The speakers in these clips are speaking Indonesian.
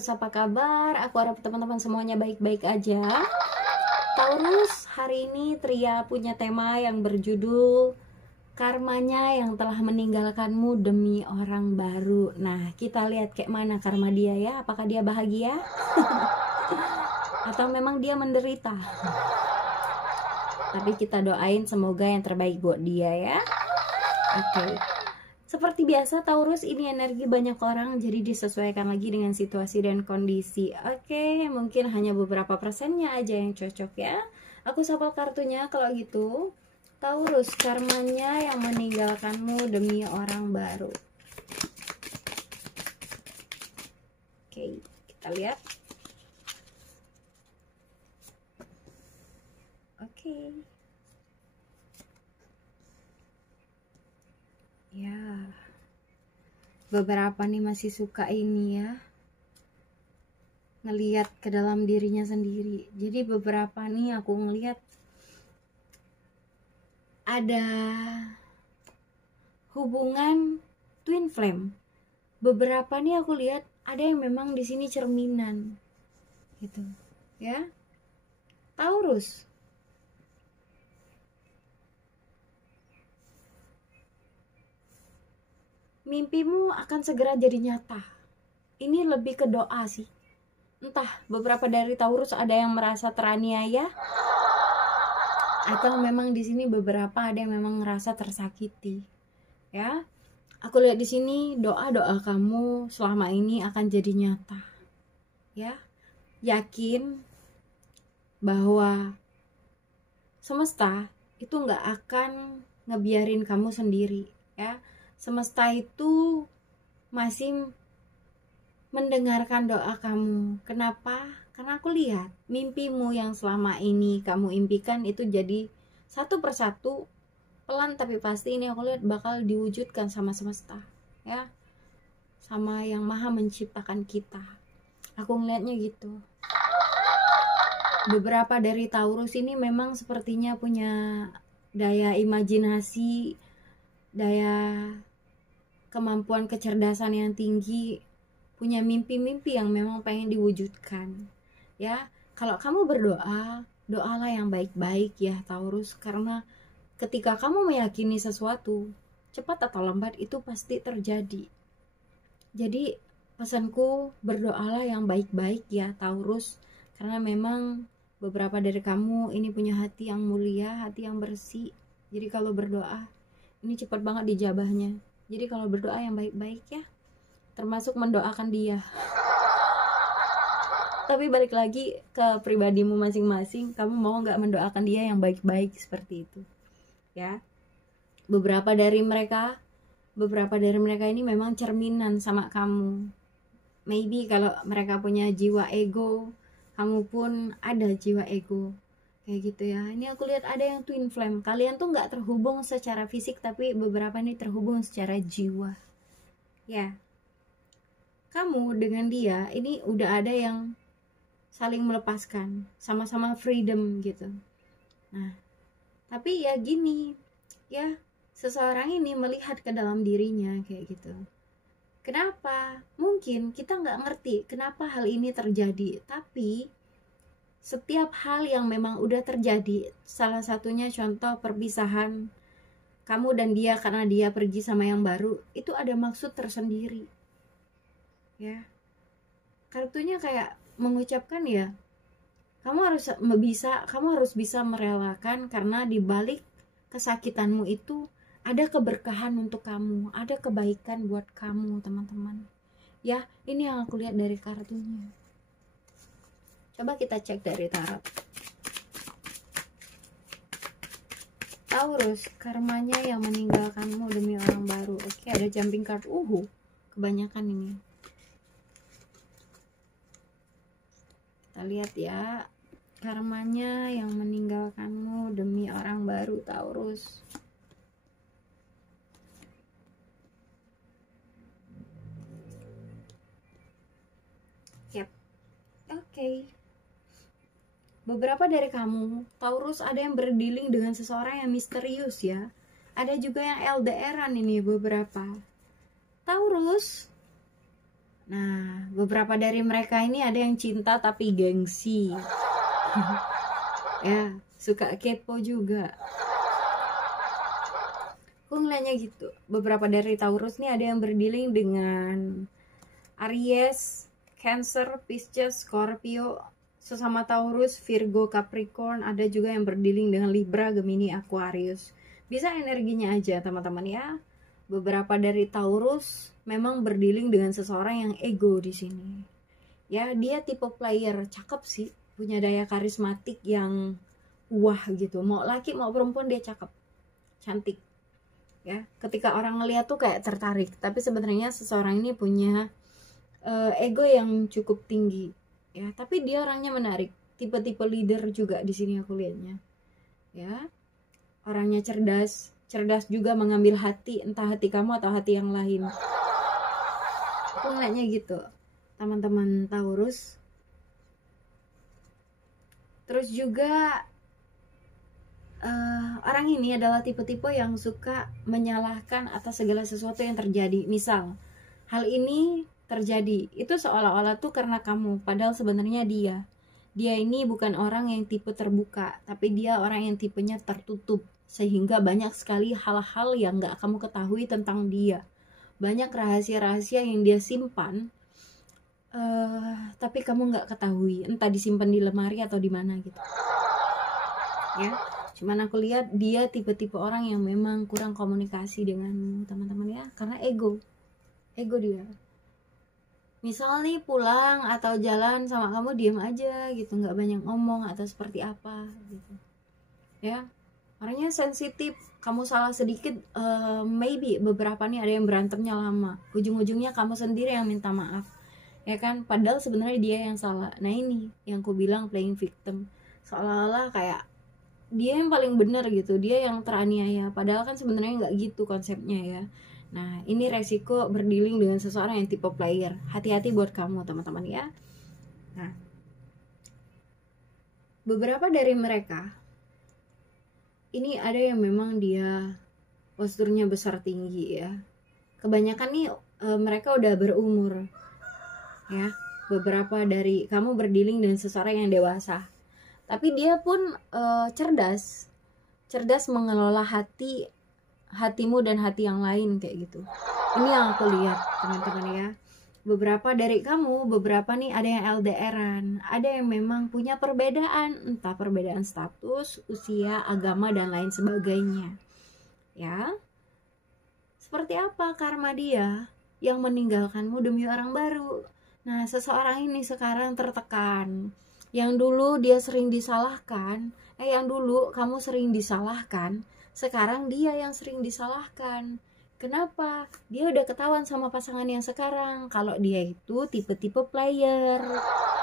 Taurus, apa kabar? Aku harap teman-teman semuanya baik-baik aja. Taurus, hari ini Tria punya tema yang berjudul karmanya yang telah meninggalkanmu demi orang baru. Nah, kita lihat kayak mana karma dia ya. Apakah dia bahagia? Atau memang dia menderita? Tapi kita doain semoga yang terbaik buat dia ya. Oke. Seperti biasa Taurus, ini energi banyak orang, jadi disesuaikan lagi dengan situasi dan kondisi. Oke, mungkin hanya beberapa persennya aja yang cocok ya. Aku shuffle kartunya kalau gitu. Taurus, karmanya yang meninggalkanmu demi orang baru. Oke, kita lihat. Oke. Ya, beberapa nih masih suka ini ya, ngeliat ke dalam dirinya sendiri. Jadi beberapa nih aku ngeliat ada hubungan twin flame. Beberapa nih aku lihat ada yang memang di sini cerminan, gitu ya. Taurus, mimpimu akan segera jadi nyata. Ini lebih ke doa sih. Entah beberapa dari Taurus ada yang merasa teraniaya, atau memang di sini beberapa ada yang memang merasa tersakiti. Ya, aku lihat di sini doa-doa kamu selama ini akan jadi nyata. Ya, yakin bahwa semesta itu nggak akan ngebiarin kamu sendiri. Ya, semesta itu masih mendengarkan doa kamu. Kenapa? Karena aku lihat mimpimu yang selama ini kamu impikan itu jadi satu persatu, pelan tapi pasti ini aku lihat bakal diwujudkan sama semesta ya, sama yang maha menciptakan kita. Aku ngelihatnya gitu. Beberapa dari Taurus ini memang sepertinya punya daya imajinasi, daya kemampuan kecerdasan yang tinggi, punya mimpi-mimpi yang memang pengen diwujudkan ya. Kalau kamu berdoa, doalah yang baik-baik ya Taurus, karena ketika kamu meyakini sesuatu, cepat atau lambat itu pasti terjadi. Jadi pesanku, berdoalah yang baik-baik ya Taurus, karena memang beberapa dari kamu ini punya hati yang mulia, hati yang bersih. Jadi kalau berdoa ini cepat banget dijabahnya. Jadi kalau berdoa yang baik-baik ya, termasuk mendoakan dia. Tapi balik lagi ke pribadimu masing-masing, kamu mau nggak mendoakan dia yang baik-baik seperti itu ya. Beberapa dari mereka ini memang cerminan sama kamu. Maybe kalau mereka punya jiwa ego, kamu pun ada jiwa ego kayak gitu ya. Ini aku lihat ada yang twin flame, kalian tuh nggak terhubung secara fisik, tapi beberapa ini terhubung secara jiwa ya. Kamu dengan dia ini udah ada yang saling melepaskan, sama-sama freedom gitu. Nah, tapi ya gini ya, seseorang ini melihat ke dalam dirinya kayak gitu. Kenapa? Mungkin kita nggak ngerti kenapa hal ini terjadi, tapi setiap hal yang memang udah terjadi, salah satunya contoh perpisahan kamu dan dia karena dia pergi sama yang baru, itu ada maksud tersendiri ya. Kartunya kayak mengucapkan ya, kamu harus bisa merelakan, karena di balik kesakitanmu itu ada keberkahan untuk kamu, ada kebaikan buat kamu teman-teman ya. Ini yang aku lihat dari kartunya. Coba kita cek dari tarot. Taurus, karmanya yang meninggalkanmu demi orang baru. Oke, ada jumping card. Kebanyakan ini. Kita lihat ya, karmanya yang meninggalkanmu demi orang baru Taurus. Yap. Oke. Beberapa dari kamu Taurus ada yang berdealing dengan seseorang yang misterius ya. Ada juga yang LDRan ini beberapa. Taurus, Nah, beberapa dari mereka ini ada yang cinta tapi gengsi. Ya, suka kepo juga. Aku ngeliatnya gitu. Beberapa dari Taurus nih ada yang berdealing dengan Aries, Cancer, Pisces, Scorpio, sesama Taurus, Virgo, Capricorn. Ada juga yang berdealing dengan Libra, Gemini, Aquarius. Bisa energinya aja teman-teman ya. Beberapa dari Taurus memang berdealing dengan seseorang yang ego di sini. Ya, dia tipe player, cakep sih, punya daya karismatik yang wah gitu. Mau laki mau perempuan dia cakep, cantik. Ya, ketika orang ngeliat tuh kayak tertarik, tapi sebenarnya seseorang ini punya ego yang cukup tinggi. Ya, tapi dia orangnya menarik, tipe-tipe leader juga di sini aku lihatnya. Ya, orangnya cerdas juga mengambil hati, entah hati kamu atau hati yang lain. Aku ngeliatnya gitu, teman-teman Taurus. Terus juga orang ini adalah tipe-tipe yang suka menyalahkan atas segala sesuatu yang terjadi. Misal, hal ini terjadi, itu seolah-olah tuh karena kamu, padahal sebenarnya dia ini bukan orang yang tipe terbuka, tapi dia orang yang tipenya tertutup, sehingga banyak sekali hal-hal yang gak kamu ketahui tentang dia. Banyak rahasia-rahasia yang dia simpan, tapi kamu gak ketahui, entah disimpan di lemari atau di mana gitu. Ya, cuman aku lihat dia tipe-tipe orang yang memang kurang komunikasi dengan teman-teman ya, karena ego dia. Misal nih pulang atau jalan sama kamu diam aja gitu, nggak banyak ngomong atau seperti apa gitu ya. Orangnya sensitif, kamu salah sedikit maybe beberapa nih ada yang berantemnya lama, ujung-ujungnya kamu sendiri yang minta maaf ya kan, padahal sebenarnya dia yang salah. Nah ini yang ku bilang playing victim, seolah-olah kayak dia yang paling benar gitu, dia yang teraniaya, padahal kan sebenarnya nggak gitu konsepnya ya. Nah ini resiko berdealing dengan seseorang yang tipe player, hati-hati buat kamu teman-teman ya. Nah, beberapa dari mereka ini ada yang memang dia posturnya besar tinggi ya, kebanyakan nih mereka udah berumur ya. Beberapa dari kamu berdealing dengan seseorang yang dewasa, tapi dia pun cerdas mengelola hatimu dan hati yang lain kayak gitu. Ini yang aku lihat teman-teman ya. Beberapa dari kamu, beberapa nih ada yang LDRan, ada yang memang punya perbedaan, entah perbedaan status, usia, agama dan lain sebagainya ya. Seperti apa karma dia yang meninggalkanmu demi orang baru. Nah seseorang ini sekarang tertekan. Yang dulu dia sering disalahkan, yang dulu kamu sering disalahkan, sekarang dia yang sering disalahkan. Kenapa? Dia udah ketahuan sama pasangan yang sekarang kalau dia itu tipe-tipe player.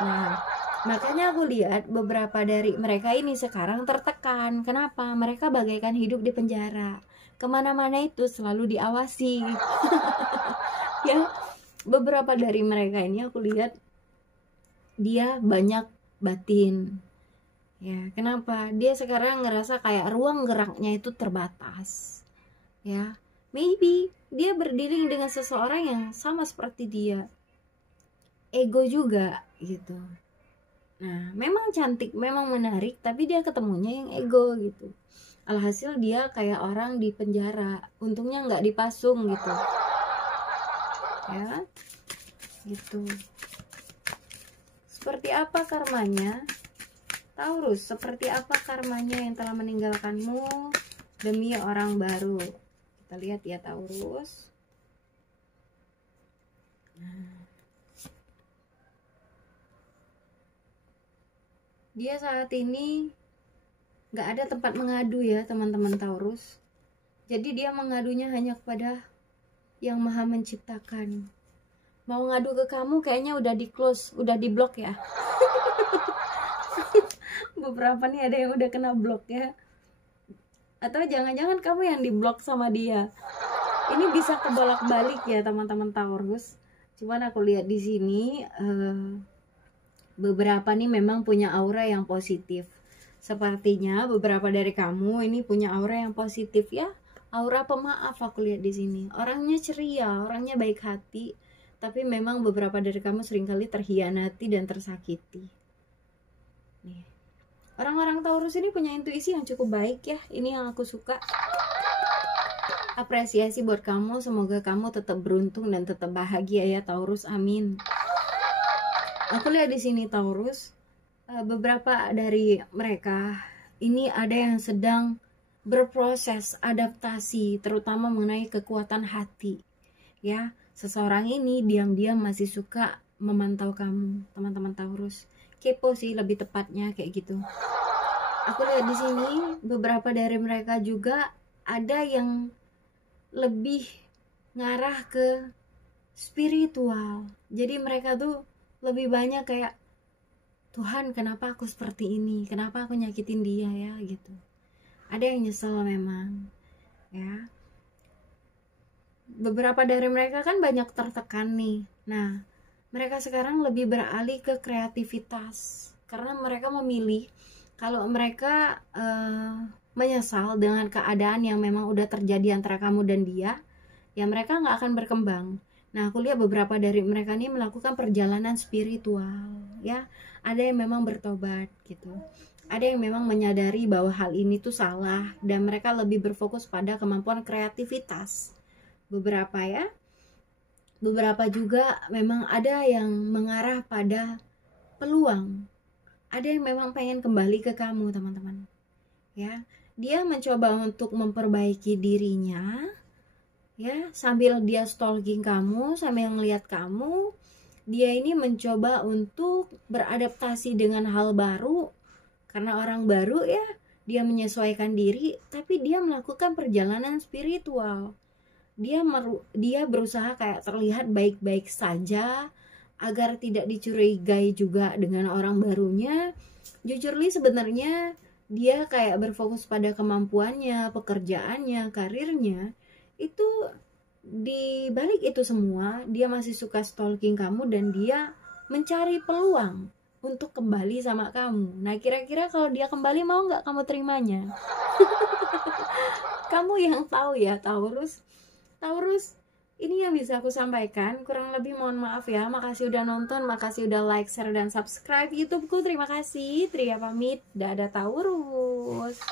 Nah, makanya aku lihat beberapa dari mereka ini sekarang tertekan. Kenapa? Mereka bagaikan hidup di penjara. Kemana-mana itu selalu diawasi. Ya, beberapa dari mereka ini aku lihat dia banyak batin ya. Kenapa? Dia sekarang ngerasa kayak ruang geraknya itu terbatas ya. Maybe dia berdealing dengan seseorang yang sama seperti dia, ego juga gitu. Nah memang cantik, memang menarik, tapi dia ketemunya yang ego gitu. Alhasil dia kayak orang di penjara, untungnya nggak dipasung gitu ya gitu. Seperti apa karmanya Taurus? Seperti apa karmanya yang telah meninggalkanmu demi orang baru? Kita lihat ya Taurus. Dia saat ini nggak ada tempat mengadu ya teman-teman Taurus. Jadi dia mengadunya hanya kepada yang maha menciptakan. Mau ngadu ke kamu kayaknya udah di close, udah di blok ya. Beberapa nih ada yang udah kena blok ya. Atau jangan-jangan kamu yang diblok sama dia. Ini bisa kebolak-balik ya teman-teman Taurus. Cuman aku lihat di sini beberapa nih memang punya aura yang positif. Sepertinya beberapa dari kamu ini punya aura yang positif ya. Aura pemaaf aku lihat di sini. Orangnya ceria, orangnya baik hati. tapi memang beberapa dari kamu seringkali terhianati dan tersakiti. Nih, orang-orang Taurus ini punya intuisi yang cukup baik ya, ini yang aku suka. Apresiasi buat kamu, semoga kamu tetap beruntung dan tetap bahagia ya Taurus, amin. Aku lihat di sini Taurus, beberapa dari mereka ini ada yang sedang berproses adaptasi, terutama mengenai kekuatan hati. Ya, seseorang ini diam-diam masih suka memantau kamu, teman-teman Taurus. Kepo sih lebih tepatnya kayak gitu. Aku lihat di sini beberapa dari mereka juga ada yang lebih ngarah ke spiritual. Jadi mereka tuh lebih banyak kayak, Tuhan kenapa aku seperti ini, kenapa aku nyakitin dia ya gitu. Ada yang nyesel memang ya. Beberapa dari mereka kan banyak tertekan nih. Nah, mereka sekarang lebih beralih ke kreativitas karena mereka memilih kalau mereka menyesal dengan keadaan yang memang udah terjadi antara kamu dan dia, ya mereka nggak akan berkembang. Nah, aku lihat beberapa dari mereka ini melakukan perjalanan spiritual ya. Ada yang memang bertobat gitu, ada yang memang menyadari bahwa hal ini tuh salah dan mereka lebih berfokus pada kemampuan kreativitas. Beberapa ya, beberapa juga memang ada yang mengarah pada peluang. Ada yang memang pengen kembali ke kamu teman-teman ya. Dia mencoba untuk memperbaiki dirinya ya, sambil dia stalking kamu, sambil ngelihat kamu. Dia ini mencoba untuk beradaptasi dengan hal baru. Karena orang baru ya, dia menyesuaikan diri, tapi dia melakukan perjalanan spiritual. Dia berusaha kayak terlihat baik-baik saja agar tidak dicurigai juga dengan orang barunya. Jujur li sebenarnya dia kayak berfokus pada kemampuannya, pekerjaannya, karirnya. Itu di balik itu semua, dia masih suka stalking kamu dan dia mencari peluang untuk kembali sama kamu. Nah, kira-kira kalau dia kembali mau nggak kamu terimanya? Kamu yang tahu ya Taurus. Taurus, ini yang bisa aku sampaikan. Kurang lebih mohon maaf ya. Makasih udah nonton, makasih udah like, share, dan subscribe YouTubeku. Terima kasih. Tria pamit. Dadah Taurus.